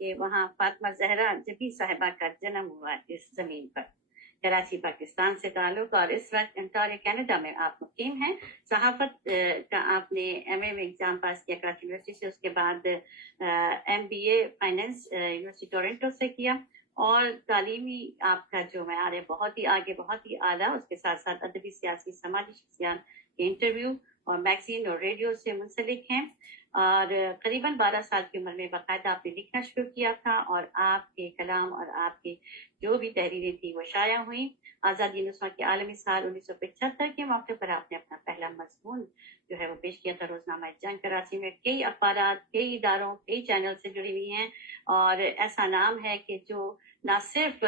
کہ وہاں فاطمہ زہرا جبی صاحبہ کا جنم ہوا اس زمین پر. کراچی پاکستان سے تعلق اور اس وقت انٹوریو کینیڈا میں آپ مقیم ہیں. صحافت کا آپ نے ایم اے میں ایگزام پاس کیا کراچی یونیورسٹی سے, اس کے بعد M B a finance university Toronto سے کیا, اور تعلیمی آپ کا جو معیار ہے بہت ہی آگے, بہت ہی اعلیٰ. اس کے ساتھ ساتھ ادبی, سیاسی, سماجی شخصیات کے انٹرویو اور میگزین اور ریڈیو سے منسلک ہیں, اور قریباً 12 سال کی عمر میں باقاعدہ آپ نے لکھنا شروع کیا تھا, اور آپ کے کلام اور آپ کی جو بھی تحریریں تھیں وہ شائع ہوئیں. آزادی نسواں کے عالمی سال 1975 کے موقع پر آپ نے اپنا پہلا مضمون جو ہے وہ پیش کیا تھا روزنامہ جنگ کراچی میں. کئی اخبارات, کئی اداروں, کئی چینل سے جڑی ہوئی ہیں, اور ایسا نام ہے کہ جو نہ صرف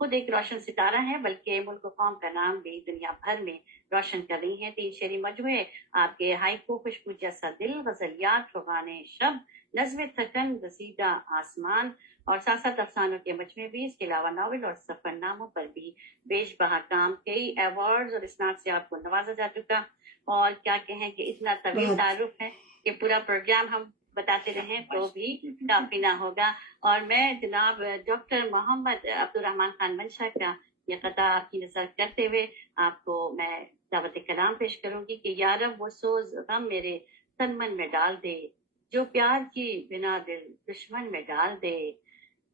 خود ایک روشن ستارہ ہے بلکہ ملک و قوم کا نام بھی دنیا بھر میں روشن کر رہی ہیں. 3 شعری مجموعے آپ کے, ہائیکو خوشبو جیسا دل, غزلیات, فغان شب, نظم تھکن, رسیدہ آسمان, اور ساتھ ساتھ افسانوں کے مجموعے بھی. اس کے علاوہ ناول اور سفر ناموں پر بھی بیش بہا کام, کئی ایوارڈز اور اسناد سے آپ کو نوازا جا چکا. اور کیا کہیں کہ اتنا طویل تعارف ہے کہ پورا پروگرام ہم بتاتے رہیں تو بھی کافی نہ ہوگا. اور میں جناب ڈاکٹر محمد عبدالرحمن خان منشا کا یہ قطع آپ کی نظر کرتے ہوئے آپ کو میں دعوت کلام پیش کروں گی کہ یارب وہ سوز غم میرے تن من میں ڈال دے, جو پیار کی بنا دل دشمن میں ڈال دے.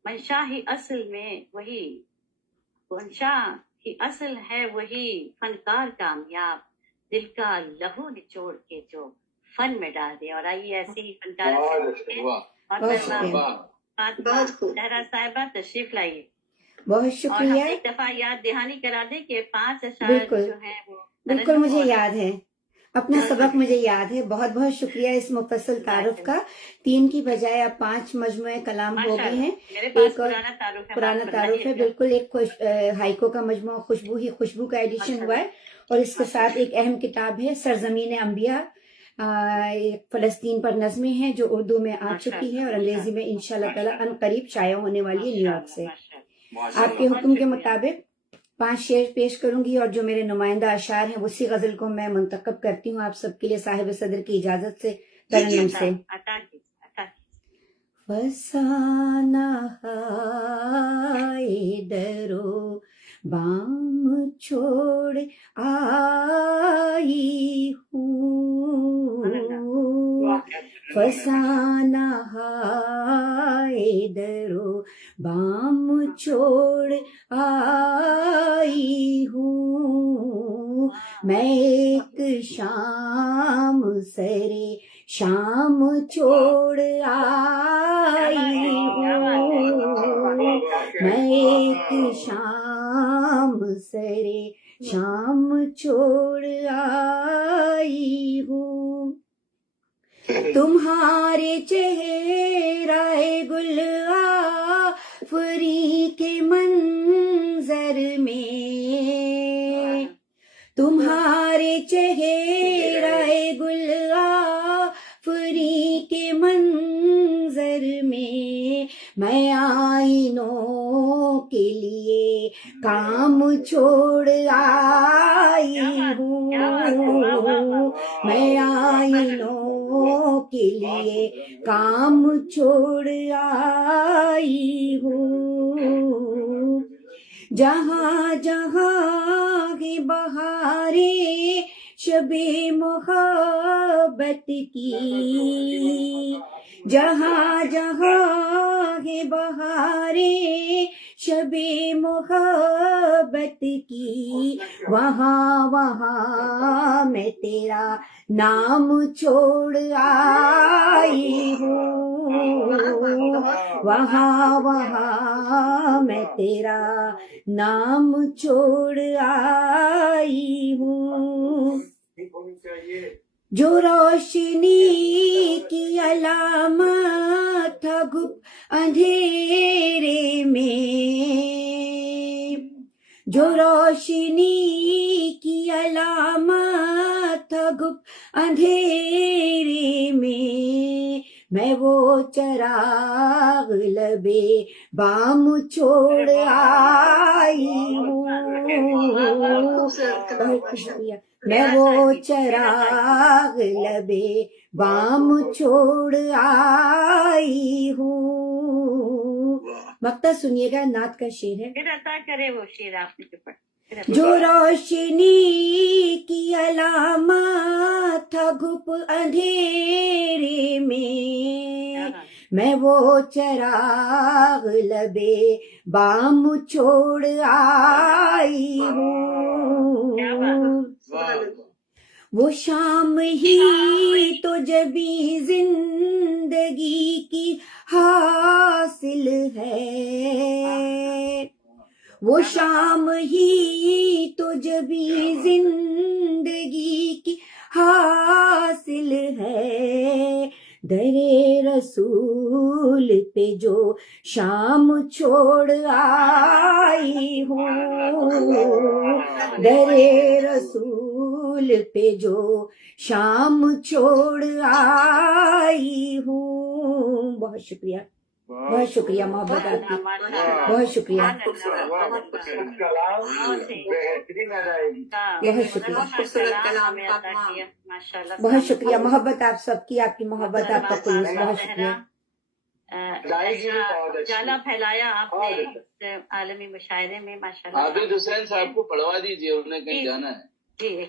منشا ہی اصل میں وہی, منشا ہی اصل ہے وہی فنکار کامیاب, دل کا لہو نچوڑ کے جو فن میں ڈال دے. اور آئیے ایسے ہی فنکار زہرا صاحبہ تشریف لائیے. بہت شکریہ. اور ایک دفعہ یاد دہانی کرا دیں کہ 5 اشعار جو ہیں وہ بالکل مجھے یاد ہے, اپنا سبق مجھے یاد ہے. بہت بہت شکریہ اس مفصل تعارف کا. 3 کی بجائے اب 5 مجموعے کلام ہو گئے ہیں. ایک پرانا تعارف ہے بالکل. ایک ہائیکو کا مجموعہ خوشبو ہی خوشبو کا ایڈیشن ہوا ہے, اور اس کے ساتھ ایک اہم کتاب ہے سرزمین انبیاء, فلسطین پر نظمیں ہیں جو اردو میں آ چکی ہے اور انگریزی میں انشاءاللہ تعالی ان قریب شائع ہونے والی ہے نیو یارک سے. آپ کے حکم کے مطابق 5 شعر پیش کروں گی, اور جو میرے نمائندہ اشعار ہیں اسی غزل کو میں منتخب کرتی ہوں آپ سب کے لیے صاحب صدر کی اجازت سے ترنم سے. فسانہ درو بام چھوڑ آئی ہوں, فسانہ درو بام چھوڑ آئی ہوں, میں ایک شام سرے شام چھوڑ آئی ہوں, میں ایک شام سرے شام چھوڑ آئی ہوں. تمہارے چہرہ گل آفری کے منظر میں, تمہارے چہرہ گل آفری کے منظر میں, میں آئینوں کے لیے کام چھوڑ آئی ہوں, میں آئینوں کے لیے کام چھوڑ آئی ہوں. جہاں جہاں کی بہاریں شب محبت کی, جہاں جہاں کی بہاریں شب محبت کی, وہاں وہاں میں تیرا نام چھوڑ آئی ہوں, وہاں وہاں میں تیرا نام چھوڑ آئی ہوں. جو روشنی کی علامت تھا گپ اندھیرے میں, جو روشنی کی علامت تھا گپ اندھیرے میں وہ چراغ لبے بام چھوڑ آئی ہوں, بہت شکریہ. میں وہ چراغ لبے بام چھوڑ آئی ہوں, مقطع سنیے گا، نعت کا شعر ہے. پھر عطا کرے وہ شیر آپ نے جو پڑھا. جو روشنی کی علامت تھا گھپ اندھیرے میں وہ چراغ لبے بام چھوڑ آئی ہوں. وہ شام ہی تو جبھی زندگی کی حاصل ہے، وہ شام ہی تو جبھی زندگی کی حاصل ہے. در رسول پہ جو شام چھوڑ آئی ہوں، در رسول پہ جو شام چھوڑ آئی ہوں. بہت شکریہ، بہت شکریہ محبت آپ کی، بہت شکریہ، بہت شکریہ، بہت شکریہ. محبت آپ سب کی، آپ کی محبت، آپ کا خلوص، بہت شکریہ. جالا پھیلایا آپ نے اس عالمی مشاعرے میں، ماشاء اللہ. عابد حسین صاحب کو پڑھوا دیجیے، انہیں کہیں جانا ہے. جی